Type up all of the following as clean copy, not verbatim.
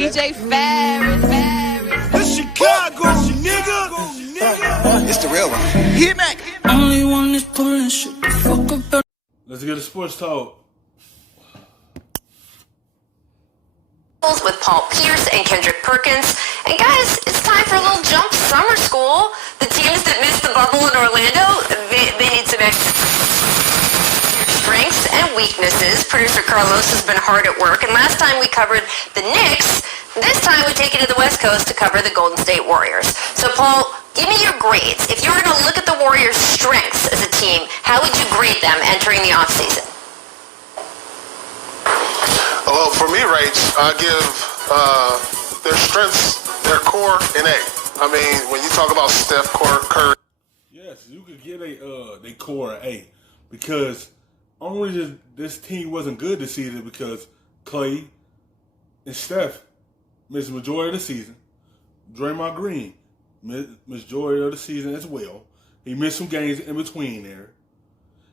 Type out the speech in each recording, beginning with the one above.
DJ Ferris. It's Chicago, nigga. It's the real one. Hit me. Only one is pulling shit the fuck up. Let's get a sports talk. With Paul Pierce and Kendrick Perkins. And guys, it's time for a little jump summer school. The teams that missed the bubble in Orlando, they need some extra strengths and weaknesses. Producer Carlos has been hard at work, and last time we covered the Knicks. This time we take it to the West Coast to cover the Golden State Warriors. So Paul, give me your grades. If you were going to look at the Warriors' strengths as a team, how would you grade them entering the offseason? Well, for me, Rach, I give their strengths, their core, an A. I mean, when you talk about Steph, Curry. Yes, you could get they core an A, because only this team wasn't good this season because Clay and Steph missed the majority of the season. Draymond Green missed the majority of the season as well. He missed some games in between there.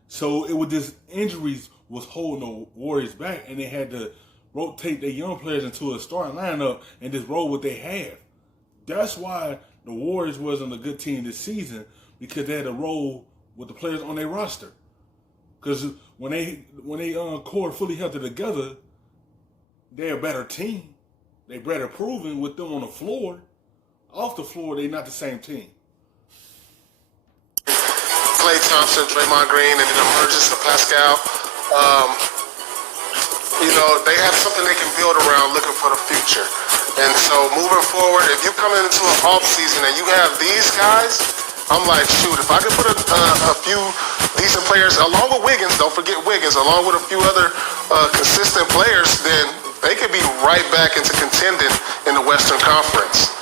So it was just injuries was holding the Warriors back, and they had to rotate their young players into a starting lineup and just roll what they have. That's why the Warriors wasn't a good team this season, because they had to roll with the players on their roster. Because when they core fully healthy together, they're a better team. They're better proven with them on the floor. Off the floor, they're not the same team. Klay Thompson, Draymond Green, and the emergence of Pascal. They have something they can build around looking for the future. And so moving forward, if you come into an off season and you have these guys, I'm like, shoot, if I could put a few decent players, along with Wiggins, don't forget Wiggins, along with a few other consistent players, then they could be right back into contending in the Western Conference.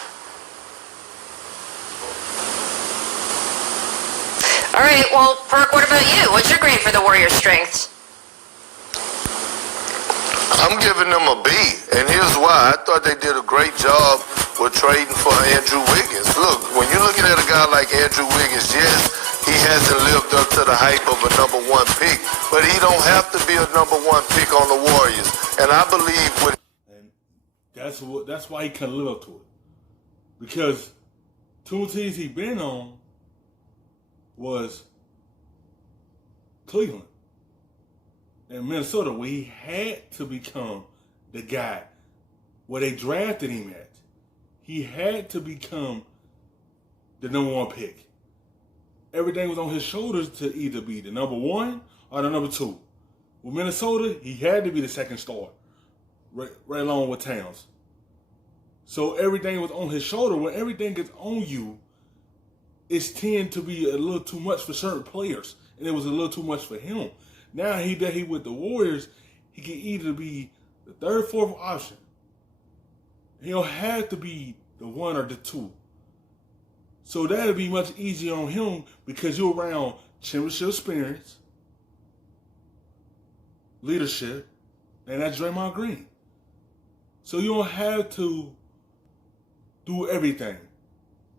All right, well, Perk, what about you? What's your grade for the Warriors' strengths? I'm giving them a B, and here's why. I thought they did a great job with trading for Andrew Wiggins. Look, when you're looking at a guy like Andrew Wiggins, yes, he hasn't lived up to the hype of a number one pick, but he don't have to be a number one pick on the Warriors. And I believe with... And that's why he couldn't live up to it. Because two teams he been on was Cleveland and Minnesota, where he had to become the guy where they drafted him at. He had to become the number one pick. Everything was on his shoulders to either be the number one or the number two. With Minnesota, he had to be the second star, right along with Towns. So everything was on his shoulder. When everything is on you, it's tend to be a little too much for certain players, and it was a little too much for him. Now that he with the Warriors, he can either be the third, fourth option. He don't have to be the one or the two. So that'll be much easier on him because you're around championship experience, leadership, and that's Draymond Green. So you don't have to do everything.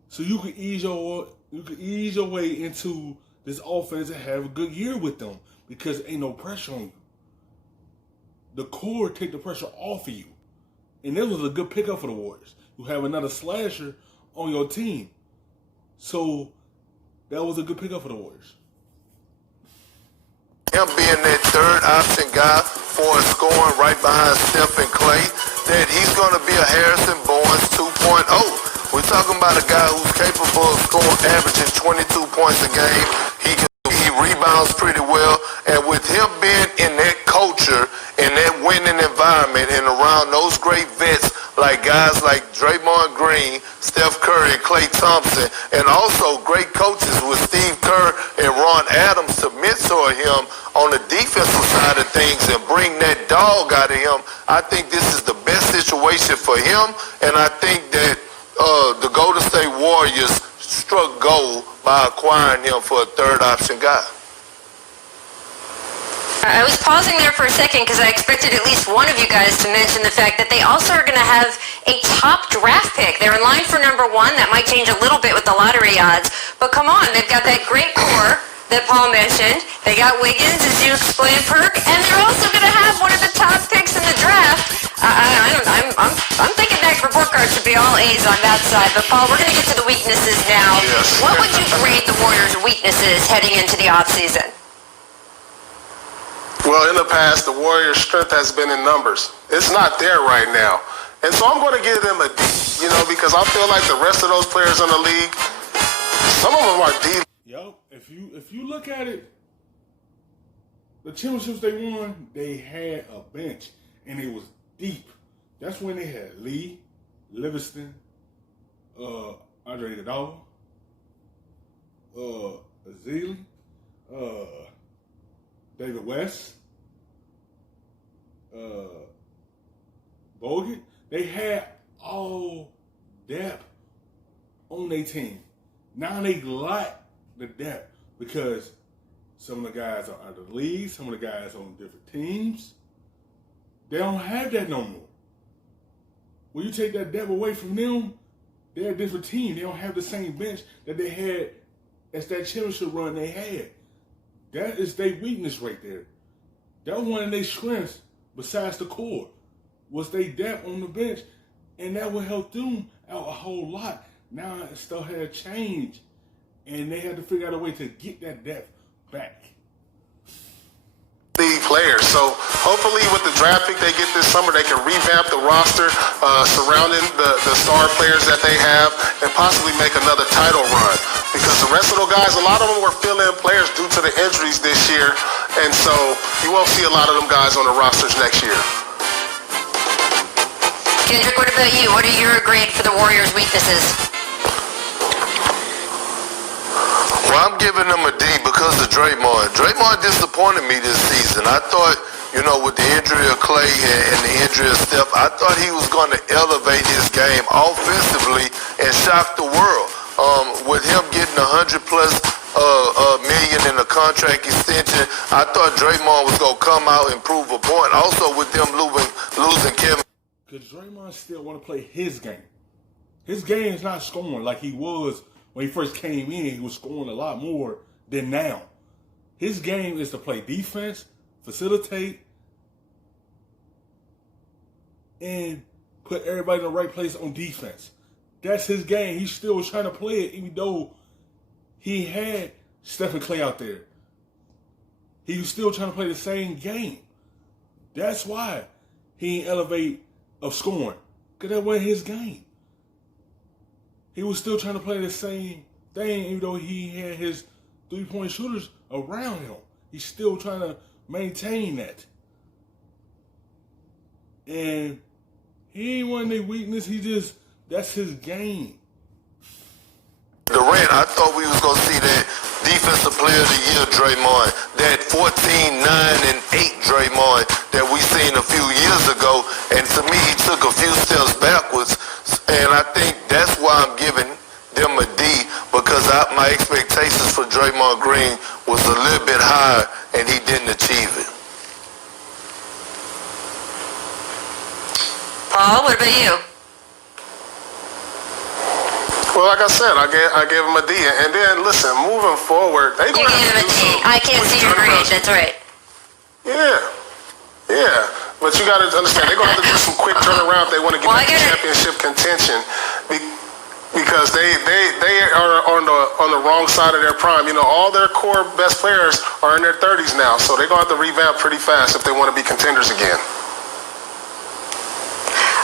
So you can ease your way into this offense and have a good year with them because ain't no pressure on you. The core take the pressure off of you. And that was a good pickup for the Warriors. You have another slasher on your team. So that was a good pickup for the Warriors. Him being that third option guy for scoring right behind Steph and Clay, that he's going to be a Harrison Barnes 2.0. We're talking about a guy who's capable of scoring, averaging 22 points a game. He rebounds pretty well. And with him being in that culture, in that winning environment, and around those great vets, like guys like Draymond Green, Steph Curry, and Klay Thompson, and also great coaches with Steve Kerr and Ron Adams to mentor him on the defensive side of things and bring that dog out of him, I think this is the best situation for him. And I think that the Golden State Warriors struck gold by acquiring him for a third option guy. I was pausing there for a second because I expected at least one of you guys to mention the fact that they also are going to have a top draft pick. They're in line for number one. That might change a little bit with the lottery odds. But come on, they've got that great core that Paul mentioned. They got Wiggins, as you explained, Perk, and they're also going to have one of the top picks in the draft. I'm thinking all A's on that side. But, Paul, we're going to get to the weaknesses now. Yes. What would you grade the Warriors' weaknesses heading into the offseason? Well, in the past, the Warriors' strength has been in numbers. It's not there right now. And so I'm going to give them a D, because I feel like the rest of those players in the league, some of them are D. Yo, if you look at it, the championships they won, they had a bench, and it was deep. That's when they had Lee, Livingston, Andre Iguodala, Azili, David West, Bogut. They had all depth on their team. Now they lack the depth because some of the guys are out of the league, some of the guys are on different teams. They don't have that no more. When you take that depth away from them, they're a different team. They don't have the same bench that they had as that championship run they had. That is their weakness right there. That was one of their strengths, besides the core, was their depth on the bench. And that would help them out a whole lot. Now stuff had changed, and they had to figure out a way to get that depth back. League players. So hopefully with the draft pick they get this summer, they can revamp the roster surrounding the star players that they have and possibly make another title run. Because the rest of those guys, a lot of them were fill-in players due to the injuries this year. And so you won't see a lot of them guys on the rosters next year. Kendrick, what about you? What are your grade for the Warriors' weaknesses? Well, I'm giving them a D because of Draymond. Draymond disappointed me this season. I thought, with the injury of Clay and the injury of Steph, I thought he was going to elevate his game offensively and shock the world. With him getting $100+ million in a contract extension, I thought Draymond was going to come out and prove a point. Also, with them losing Kevin. Because Draymond still want to play his game. His game is not scoring like he was when he first came in. He was scoring a lot more than now. His game is to play defense, facilitate, and put everybody in the right place on defense. That's his game. He's still trying to play it, even though he had Steph and Clay out there. He was still trying to play the same game. That's why he ain't elevate of scoring, because that wasn't his game. He was still trying to play the same thing, even though he had his three-point shooters around him. He's still trying to maintain that. And he ain't one of their weakness. That's his game. Durant, I thought we was going to see that Defensive Player of the Year Draymond, that 14, 9, and 8 Draymond that we seen a few years ago. And to me, he took a few steps backwards. And I think that's why I'm giving them a D, because my expectations for Draymond Green was a little bit higher, and he didn't achieve it. Paul, what about you? Well, like I said, I gave him a D. And then, listen, moving forward, they You going to gave him a D. I can't see your grade. That's right. Yeah. But you got to understand, they're going to have to do some quick turnaround if they want to get back to championship contention. Because they are on the wrong side of their prime. All their core best players are in their 30s now. So they're going to have to revamp pretty fast if they want to be contenders again.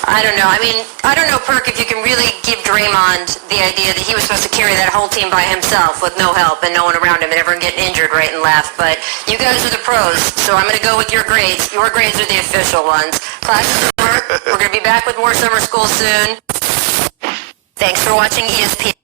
I don't know. I don't know, Perk, if you can really give Draymond the idea that he was supposed to carry that whole team by himself with no help and no one around him and everyone getting injured right and left. But you guys are the pros, so I'm going to go with your grades. Your grades are the official ones. Class is over. We're going to be back with more summer school soon. Thanks for watching ESPN.